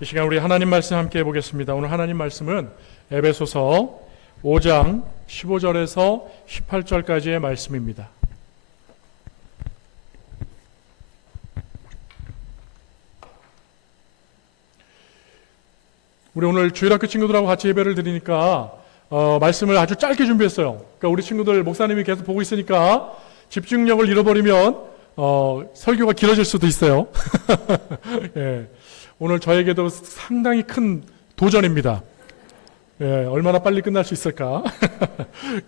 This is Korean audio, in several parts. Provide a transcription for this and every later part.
이 시간 우리 하나님 말씀 함께 해보겠습니다. 오늘 하나님 말씀은 에베소서 5장 15절에서 18절까지의 말씀입니다. 우리 오늘 주일학교 친구들하고 같이 예배를 드리니까 말씀을 아주 짧게 준비했어요. 그러니까 우리 친구들 목사님이 계속 보고 있으니까 집중력을 잃어버리면 설교가 길어질 수도 있어요. 예, 오늘 저에게도 상당히 큰 도전입니다. 예, 얼마나 빨리 끝날 수 있을까?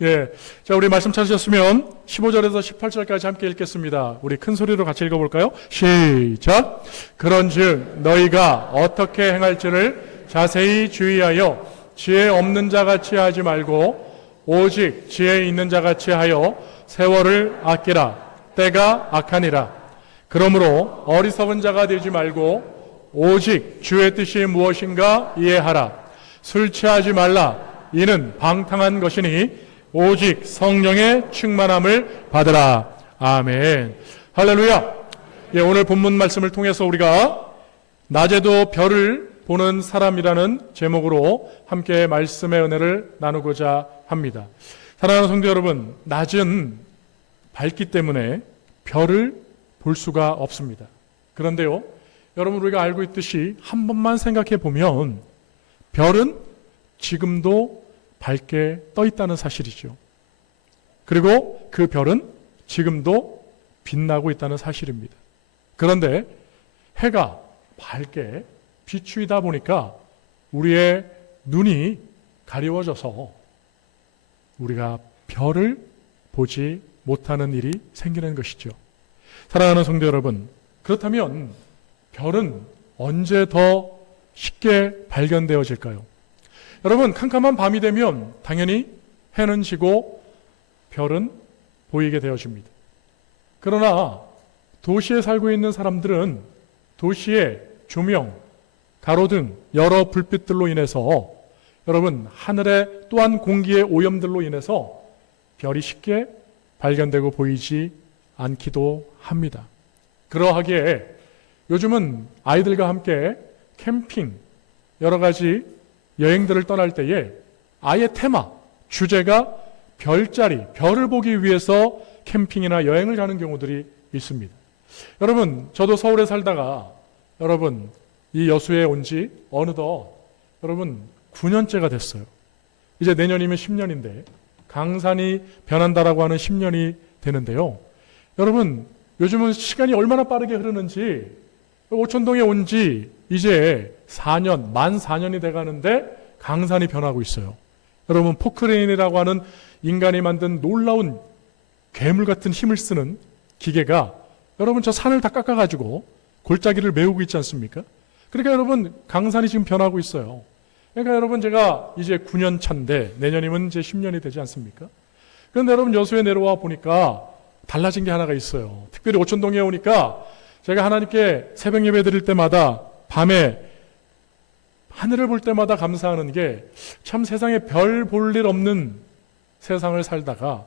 예, 자, 우리 말씀 찾으셨으면 15절에서 18절까지 함께 읽겠습니다. 우리 큰 소리로 같이 읽어볼까요? 시작! 그런즉 너희가 어떻게 행할지를 자세히 주의하여 지혜 없는 자같이 하지 말고 오직 지혜 있는 자같이 하여 세월을 아끼라. 때가 악하니라. 그러므로 어리석은 자가 되지 말고 오직 주의 뜻이 무엇인가 이해하라. 술 취하지 말라. 이는 방탕한 것이니 오직 성령의 충만함을 받으라. 아멘. 할렐루야. 예, 오늘 본문 말씀을 통해서 우리가 낮에도 별을 보는 사람이라는 제목으로 함께 말씀의 은혜를 나누고자 합니다. 사랑하는 성도 여러분, 낮은 밝기 때문에 별을 볼 수가 없습니다. 그런데요, 여러분 우리가 알고 있듯이 한 번만 생각해 보면 별은 지금도 밝게 떠 있다는 사실이죠. 그리고 그 별은 지금도 빛나고 있다는 사실입니다. 그런데 해가 밝게 비추이다 보니까 우리의 눈이 가리워져서 우리가 별을 보지 못하는 일이 생기는 것이죠. 사랑하는 성도 여러분, 그렇다면 별은 언제 더 쉽게 발견되어질까요? 여러분, 캄캄한 밤이 되면 당연히 해는 지고 별은 보이게 되어집니다. 그러나 도시에 살고 있는 사람들은 도시의 조명, 가로등, 여러 불빛들로 인해서 여러분 하늘의 또한 공기의 오염들로 인해서 별이 쉽게 발견되고 보이지 않기도 합니다. 그러하기에 요즘은 아이들과 함께 캠핑, 여러 가지 여행들을 떠날 때에 아예 테마, 주제가 별자리, 별을 보기 위해서 캠핑이나 여행을 가는 경우들이 있습니다. 여러분, 저도 서울에 살다가 여러분 이 여수에 온 지 어느덧 여러분 9년째가 됐어요. 이제 내년이면 10년인데 강산이 변한다라고 하는 10년이 되는데요. 여러분, 요즘은 시간이 얼마나 빠르게 흐르는지 오천동에 온 지 이제 4년, 만 4년이 돼가는데 강산이 변하고 있어요. 여러분, 포크레인이라고 하는 인간이 만든 놀라운 괴물 같은 힘을 쓰는 기계가 여러분 저 산을 다 깎아가지고 골짜기를 메우고 있지 않습니까? 그러니까 여러분 강산이 지금 변하고 있어요. 그러니까 여러분 제가 이제 9년 차인데 내년이면 이제 10년이 되지 않습니까? 그런데 여러분 여수에 내려와 보니까 달라진 게 하나가 있어요. 특별히 오천동에 오니까 제가 하나님께 새벽 예배 드릴 때마다 밤에 하늘을 볼 때마다 감사하는 게 참 세상에 별 볼 일 없는 세상을 살다가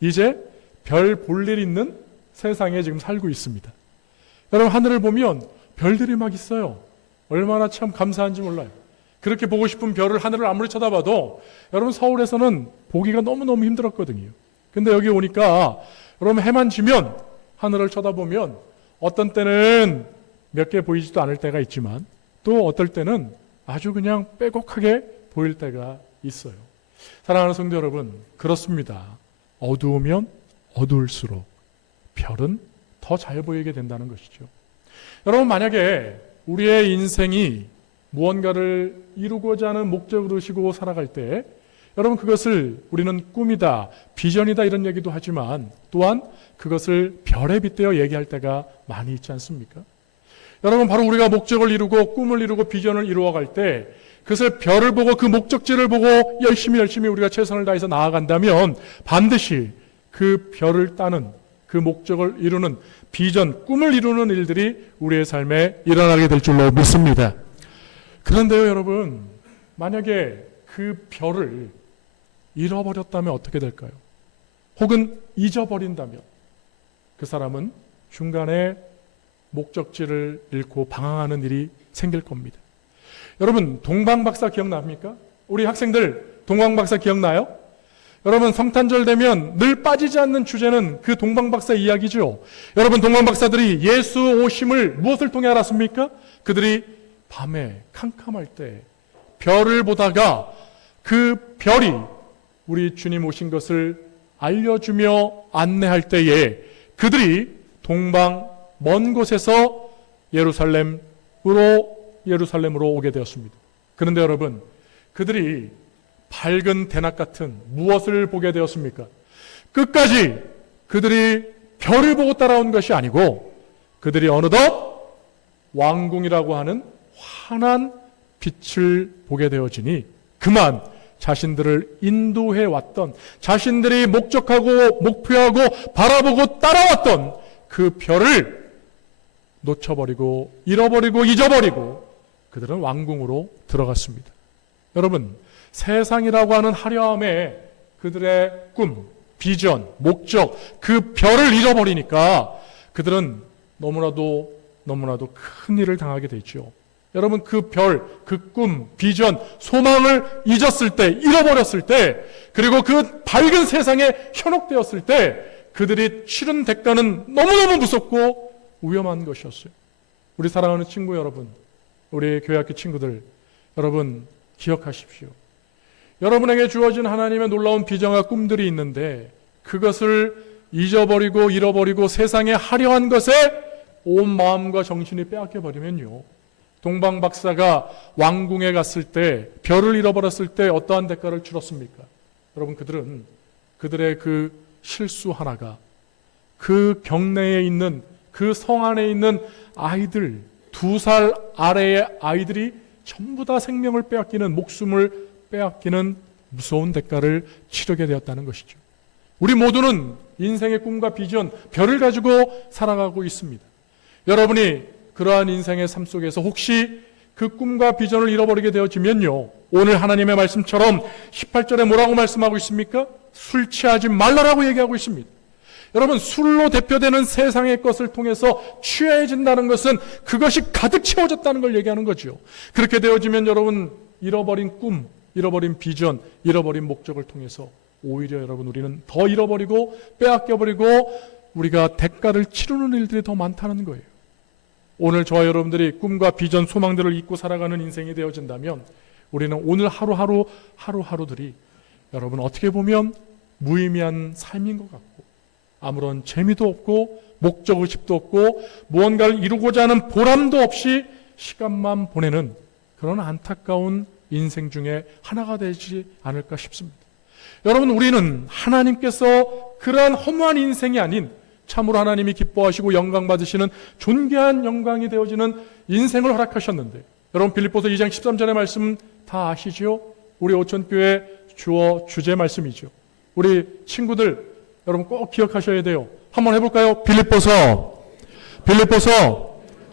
이제 별 볼 일 있는 세상에 지금 살고 있습니다. 여러분 하늘을 보면 별들이 막 있어요. 얼마나 참 감사한지 몰라요. 그렇게 보고 싶은 별을 하늘을 아무리 쳐다봐도 여러분 서울에서는 보기가 너무너무 힘들었거든요. 근데 여기 오니까 여러분 해만 지면 하늘을 쳐다보면 어떤 때는 몇 개 보이지도 않을 때가 있지만 또 어떨 때는 아주 그냥 빼곡하게 보일 때가 있어요. 사랑하는 성도 여러분, 그렇습니다. 어두우면 어두울수록 별은 더 잘 보이게 된다는 것이죠. 여러분 만약에 우리의 인생이 무언가를 이루고자 하는 목적을 의식하고 살아갈 때 여러분 그것을 우리는 꿈이다, 비전이다 이런 얘기도 하지만 또한 그것을 별에 빗대어 얘기할 때가 많이 있지 않습니까? 여러분 바로 우리가 목적을 이루고 꿈을 이루고 비전을 이루어갈 때 그것을 별을 보고 그 목적지를 보고 열심히 우리가 최선을 다해서 나아간다면 반드시 그 별을 따는 그 목적을 이루는 비전, 꿈을 이루는 일들이 우리의 삶에 일어나게 될 줄로 믿습니다. 그런데요 여러분, 만약에 그 별을 잃어버렸다면 어떻게 될까요? 혹은 잊어버린다면 그 사람은 중간에 목적지를 잃고 방황하는 일이 생길 겁니다. 여러분, 동방박사 기억납니까? 우리 학생들 동방박사 기억나요? 여러분, 성탄절 되면 늘 빠지지 않는 주제는 그 동방박사 이야기죠. 여러분, 동방박사들이 예수 오심을 무엇을 통해 알았습니까? 그들이 밤에 캄캄할 때 별을 보다가 그 별이 우리 주님 오신 것을 알려주며 안내할 때에 그들이 동방 먼 곳에서 예루살렘으로 오게 되었습니다. 그런데 여러분, 그들이 밝은 대낮 같은 무엇을 보게 되었습니까? 끝까지 그들이 별을 보고 따라온 것이 아니고 그들이 어느덧 왕궁이라고 하는 환한 빛을 보게 되어지니 그만 자신들을 인도해 왔던, 자신들이 목적하고 목표하고 바라보고 따라왔던 그 별을 놓쳐버리고 잃어버리고 잊어버리고 그들은 왕궁으로 들어갔습니다. 여러분, 세상이라고 하는 화려함에 그들의 꿈, 비전, 목적, 그 별을 잃어버리니까 그들은 너무나도 큰 일을 당하게 되죠. 여러분, 그 별, 그 꿈, 비전, 소망을 잊었을 때, 잃어버렸을 때, 그리고 그 밝은 세상에 현혹되었을 때 그들이 치른 대가는 너무너무 무섭고 위험한 것이었어요. 우리 사랑하는 친구 여러분, 우리 교회학교 친구들, 여러분 기억하십시오. 여러분에게 주어진 하나님의 놀라운 비전과 꿈들이 있는데 그것을 잊어버리고 잃어버리고 세상의 화려한 것에 온 마음과 정신이 빼앗겨버리면요, 동방박사가 왕궁에 갔을 때, 별을 잃어버렸을 때 어떠한 대가를 치렀습니까? 여러분, 그들은 그들의 그 실수 하나가 그 경내에 있는, 그 성 안에 있는 아이들, 2살 아래의 아이들이 전부 다 생명을 빼앗기는, 목숨을 빼앗기는 무서운 대가를 치르게 되었다는 것이죠. 우리 모두는 인생의 꿈과 비전, 별을 가지고 살아가고 있습니다. 여러분이 그러한 인생의 삶 속에서 혹시 그 꿈과 비전을 잃어버리게 되어지면요, 오늘 하나님의 말씀처럼 18절에 뭐라고 말씀하고 있습니까? 술 취하지 말라라고 얘기하고 있습니다. 여러분, 술로 대표되는 세상의 것을 통해서 취해진다는 것은 그것이 가득 채워졌다는 걸 얘기하는 거죠. 그렇게 되어지면 여러분, 잃어버린 꿈, 잃어버린 비전, 잃어버린 목적을 통해서 오히려 여러분, 우리는 더 잃어버리고 빼앗겨버리고 우리가 대가를 치르는 일들이 더 많다는 거예요. 오늘 저와 여러분들이 꿈과 비전, 소망들을 잊고 살아가는 인생이 되어진다면 우리는 오늘 하루하루들이 여러분 어떻게 보면 무의미한 삶인 것 같고 아무런 재미도 없고 목적의식도 없고 무언가를 이루고자 하는 보람도 없이 시간만 보내는 그런 안타까운 인생 중에 하나가 되지 않을까 싶습니다. 여러분, 우리는 하나님께서 그러한 허무한 인생이 아닌 참으로 하나님이 기뻐하시고 영광 받으시는 존귀한 영광이 되어지는 인생을 허락하셨는데, 여러분 빌립보서 2장 13절의 말씀 다 아시죠? 우리 오천교회 주어 주제 말씀이죠. 우리 친구들 여러분 꼭 기억하셔야 돼요. 한번 해볼까요? 빌립보서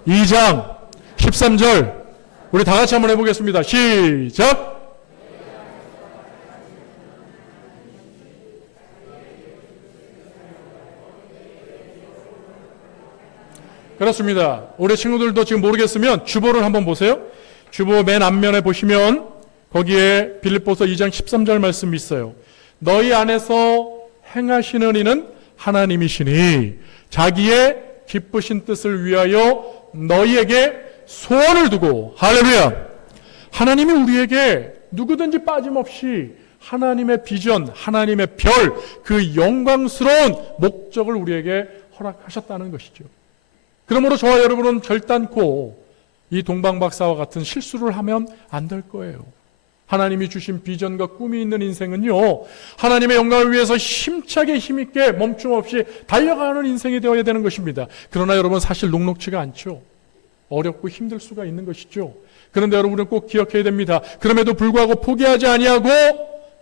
2장 13절 우리 다 같이 한번 해보겠습니다. 시작! 그렇습니다. 우리 친구들도 지금 모르겠으면 주보를 한번 보세요. 주보 맨 앞면에 보시면 거기에 빌립보서 2장 13절 말씀이 있어요. 너희 안에서 행하시는 이는 하나님이시니 자기의 기쁘신 뜻을 위하여 너희에게 소원을 두고, 할렐루야, 하나님이 우리에게 누구든지 빠짐없이 하나님의 비전, 하나님의 별, 그 영광스러운 목적을 우리에게 허락하셨다는 것이죠. 그러므로 저와 여러분은 결단코 이 동방박사와 같은 실수를 하면 안 될 거예요. 하나님이 주신 비전과 꿈이 있는 인생은요, 하나님의 영광을 위해서 힘차게 힘있게 멈춤 없이 달려가는 인생이 되어야 되는 것입니다. 그러나 여러분, 사실 녹록지가 않죠. 어렵고 힘들 수가 있는 것이죠. 그런데 여러분은 꼭 기억해야 됩니다. 그럼에도 불구하고 포기하지 아니하고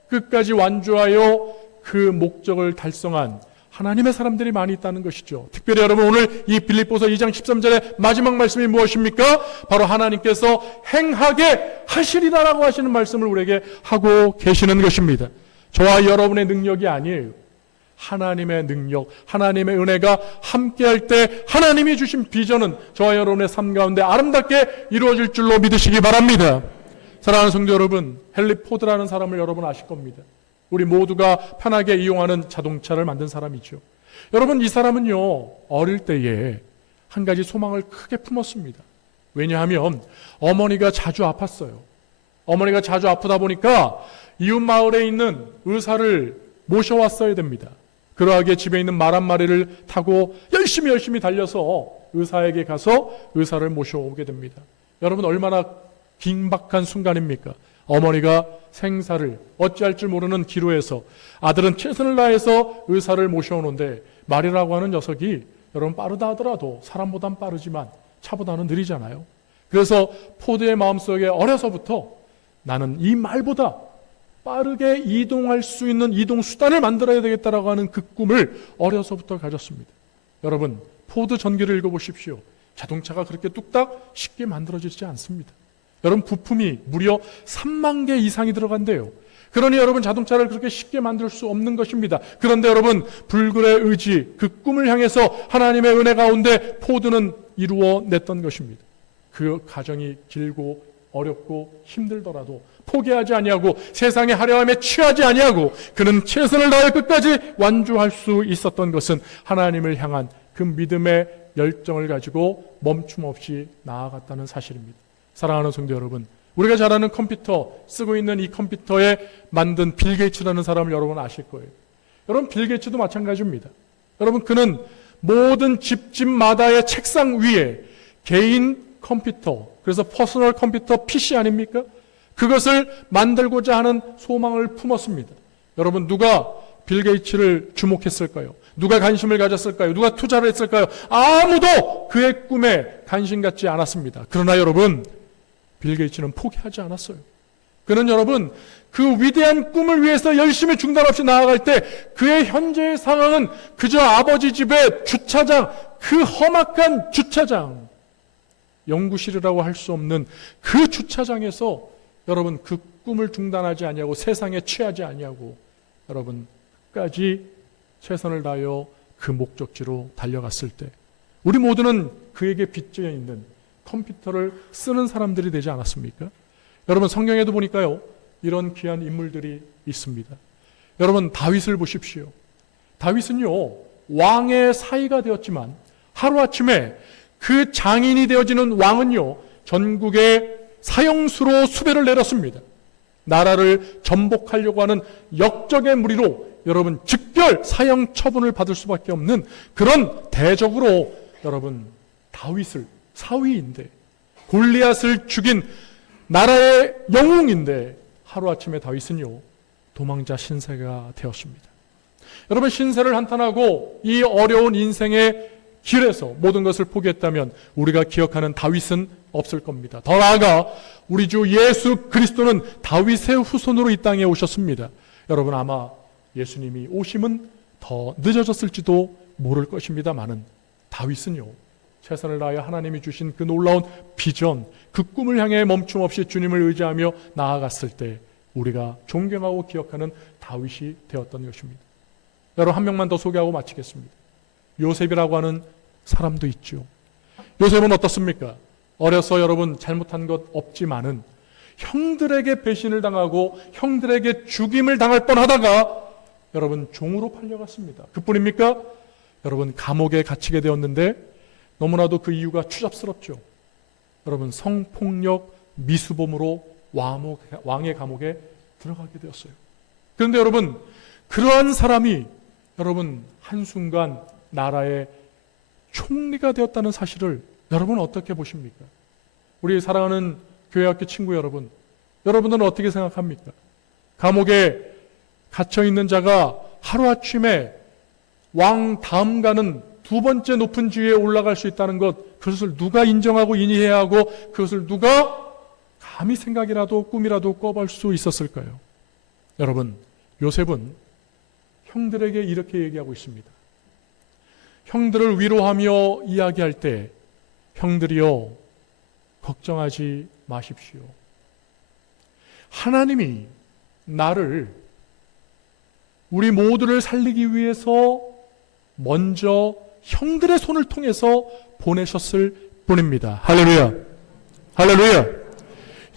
끝까지 완주하여 그 목적을 달성한 하나님의 사람들이 많이 있다는 것이죠. 특별히 여러분, 오늘 이 빌립보서 2장 13절의 마지막 말씀이 무엇입니까? 바로 하나님께서 행하게 하시리라라고 하시는 말씀을 우리에게 하고 계시는 것입니다. 저와 여러분의 능력이 아니에요. 하나님의 능력, 하나님의 은혜가 함께할 때 하나님이 주신 비전은 저와 여러분의 삶 가운데 아름답게 이루어질 줄로 믿으시기 바랍니다. 사랑하는 성도 여러분, 헨리 포드라는 사람을 여러분 아실 겁니다. 우리 모두가 편하게 이용하는 자동차를 만든 사람이죠. 여러분, 이 사람은요, 어릴 때에 한 가지 소망을 크게 품었습니다. 왜냐하면 어머니가 자주 아팠어요. 어머니가 자주 아프다 보니까 이웃 마을에 있는 의사를 모셔왔어야 됩니다. 그러하게 집에 있는 말 한 마리를 타고 열심히 달려서 의사에게 가서 의사를 모셔오게 됩니다. 여러분, 얼마나 긴박한 순간입니까? 어머니가 생사를 어찌할 줄 모르는 기로에서 아들은 최선을 다해서 의사를 모셔오는데 말이라고 하는 녀석이 여러분 빠르다 하더라도 사람보단 빠르지만 차보다는 느리잖아요. 그래서 포드의 마음속에 어려서부터 나는 이 말보다 빠르게 이동할 수 있는 이동 수단을 만들어야 되겠다라고 하는 그 꿈을 어려서부터 가졌습니다. 여러분, 포드 전기를 읽어보십시오. 자동차가 그렇게 뚝딱 쉽게 만들어지지 않습니다. 여러분, 부품이 무려 3만 개 이상이 들어간대요. 그러니 여러분, 자동차를 그렇게 쉽게 만들 수 없는 것입니다. 그런데 여러분, 불굴의 의지, 그 꿈을 향해서 하나님의 은혜 가운데 포드는 이루어냈던 것입니다. 그 과정이 길고 어렵고 힘들더라도 포기하지 아니하고 세상의 화려함에 취하지 아니하고 그는 최선을 다해 끝까지 완주할 수 있었던 것은 하나님을 향한 그 믿음의 열정을 가지고 멈춤 없이 나아갔다는 사실입니다. 사랑하는 성도 여러분, 우리가 잘 아는 컴퓨터, 쓰고 있는 이 컴퓨터에 만든 빌 게이츠라는 사람을 여러분 아실 거예요. 여러분, 빌 게이츠도 마찬가지입니다. 여러분, 그는 모든 집집마다의 책상 위에 개인 컴퓨터, 그래서 퍼스널 컴퓨터 PC 아닙니까? 그것을 만들고자 하는 소망을 품었습니다. 여러분, 누가 빌 게이츠를 주목했을까요? 누가 관심을 가졌을까요? 누가 투자를 했을까요? 아무도 그의 꿈에 관심 갖지 않았습니다. 그러나 여러분, 빌 게이츠는 포기하지 않았어요. 그는 여러분, 그 위대한 꿈을 위해서 열심히 중단 없이 나아갈 때 그의 현재의 상황은 그저 아버지 집의 주차장, 그 험악한 주차장, 연구실이라고 할 수 없는 그 주차장에서 여러분, 그 꿈을 중단하지 아니하고 세상에 취하지 아니하고 여러분, 끝까지 최선을 다하여 그 목적지로 달려갔을 때 우리 모두는 그에게 빚져 있는 컴퓨터를 쓰는 사람들이 되지 않았습니까? 여러분, 성경에도 보니까요, 이런 귀한 인물들이 있습니다. 여러분, 다윗을 보십시오. 다윗은요, 왕의 사이가 되었지만 하루아침에 그 장인이 되어지는 왕은요, 전국에 사형수로 수배를 내렸습니다. 나라를 전복하려고 하는 역적의 무리로 여러분, 즉결 사형 처분을 받을 수밖에 없는 그런 대적으로 여러분, 다윗을, 사위인데 골리앗을 죽인 나라의 영웅인데 하루아침에 다윗은요, 도망자 신세가 되었습니다. 여러분, 신세를 한탄하고 이 어려운 인생의 길에서 모든 것을 포기했다면 우리가 기억하는 다윗은 없을 겁니다. 더 나아가 우리 주 예수 그리스도는 다윗의 후손으로 이 땅에 오셨습니다. 여러분, 아마 예수님이 오심은 더 늦어졌을지도 모를 것입니다마는 다윗은요, 최선을 다하여 하나님이 주신 그 놀라운 비전, 그 꿈을 향해 멈춤 없이 주님을 의지하며 나아갔을 때 우리가 존경하고 기억하는 다윗이 되었던 것입니다. 여러분, 한 명만 더 소개하고 마치겠습니다. 요셉이라고 하는 사람도 있죠. 요셉은 어떻습니까? 어려서 여러분 잘못한 것 없지만은 형들에게 배신을 당하고 형들에게 죽임을 당할 뻔하다가 여러분 종으로 팔려갔습니다. 그뿐입니까? 여러분, 감옥에 갇히게 되었는데 너무나도 그 이유가 추잡스럽죠. 여러분, 성폭력 미수범으로 왕의 감옥에 들어가게 되었어요. 그런데 여러분, 그러한 사람이 여러분 한순간 나라의 총리가 되었다는 사실을 여러분 어떻게 보십니까? 우리 사랑하는 교회학교 친구 여러분, 여러분들은 어떻게 생각합니까? 감옥에 갇혀있는 자가 하루아침에 왕 다음 가는 두 번째 높은 지위에 올라갈 수 있다는 것, 그것을 누가 인정하고 인의해야 하고 그것을 누가 감히 생각이라도 꿈이라도 꿔볼 수 있었을까요? 여러분, 요셉은 형들에게 이렇게 얘기하고 있습니다. 형들을 위로하며 이야기할 때 형들이여 걱정하지 마십시오. 하나님이 나를 우리 모두를 살리기 위해서 먼저 형들의 손을 통해서 보내셨을 뿐입니다. 할렐루야. 할렐루야.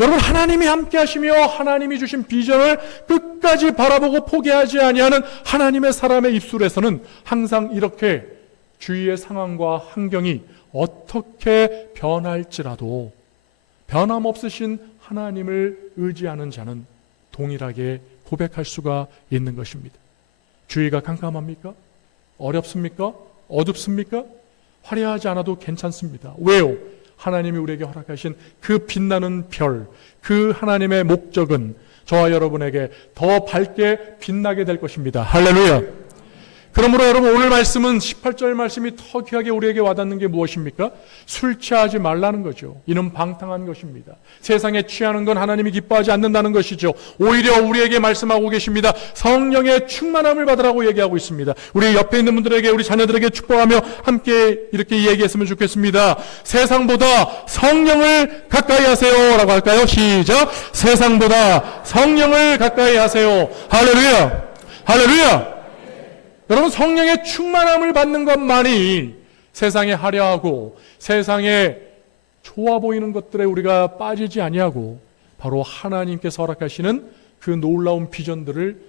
여러분, 하나님이 함께 하시며 하나님이 주신 비전을 끝까지 바라보고 포기하지 아니하는 하나님의 사람의 입술에서는 항상 이렇게 주위의 상황과 환경이 어떻게 변할지라도 변함없으신 하나님을 의지하는 자는 동일하게 고백할 수가 있는 것입니다. 주위가 깜깜합니까? 어렵습니까? 어둡습니까? 화려하지 않아도 괜찮습니다. 왜요? 하나님이 우리에게 허락하신 그 빛나는 별, 그 하나님의 목적은 저와 여러분에게 더 밝게 빛나게 될 것입니다. 할렐루야. 그러므로 여러분, 오늘 말씀은 18절 말씀이 터키하게 우리에게 와닿는 게 무엇입니까? 술 취하지 말라는 거죠. 이는 방탕한 것입니다. 세상에 취하는 건 하나님이 기뻐하지 않는다는 것이죠. 오히려 우리에게 말씀하고 계십니다. 성령의 충만함을 받으라고 얘기하고 있습니다. 우리 옆에 있는 분들에게, 우리 자녀들에게 축복하며 함께 이렇게 얘기했으면 좋겠습니다. 세상보다 성령을 가까이 하세요 라고 할까요? 시작. 세상보다 성령을 가까이 하세요. 할렐루야. 할렐루야. 여러분, 성령의 충만함을 받는 것만이 세상에 화려하고 세상에 좋아 보이는 것들에 우리가 빠지지 아니하고 바로 하나님께서 허락하시는 그 놀라운 비전들을,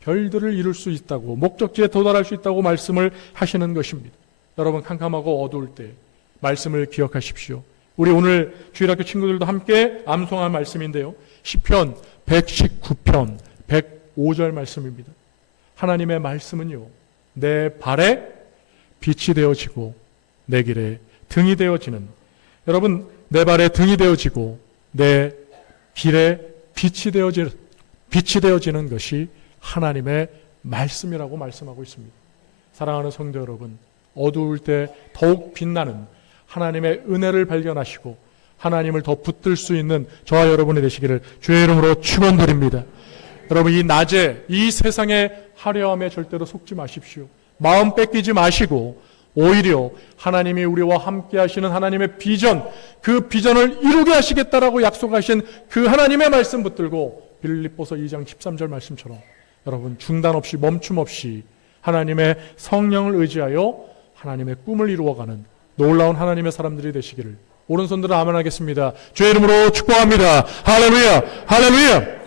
별들을 이룰 수 있다고, 목적지에 도달할 수 있다고 말씀을 하시는 것입니다. 여러분, 캄캄하고 어두울 때 말씀을 기억하십시오. 우리 오늘 주일학교 친구들도 함께 암송한 말씀인데요, 시편 119편 105절 말씀입니다. 하나님의 말씀은요, 내 발에 빛이 되어지고 내 길에 등이 되어지는, 여러분, 내 발에 등이 되어지고 내 길에 빛이 되어지는 것이 하나님의 말씀이라고 말씀하고 있습니다. 사랑하는 성도 여러분, 어두울 때 더욱 빛나는 하나님의 은혜를 발견하시고 하나님을 더 붙들 수 있는 저와 여러분이 되시기를 주의 이름으로 축원드립니다. 여러분, 이 낮에 이 세상의 화려함에 절대로 속지 마십시오. 마음 뺏기지 마시고 오히려 하나님이 우리와 함께 하시는 하나님의 비전, 그 비전을 이루게 하시겠다라고 약속하신 그 하나님의 말씀 붙들고 빌립보서 2장 13절 말씀처럼 여러분, 중단 없이 멈춤 없이 하나님의 성령을 의지하여 하나님의 꿈을 이루어가는 놀라운 하나님의 사람들이 되시기를, 오른손들을 아멘하겠습니다. 주의 이름으로 축복합니다. 할렐루야. 할렐루야.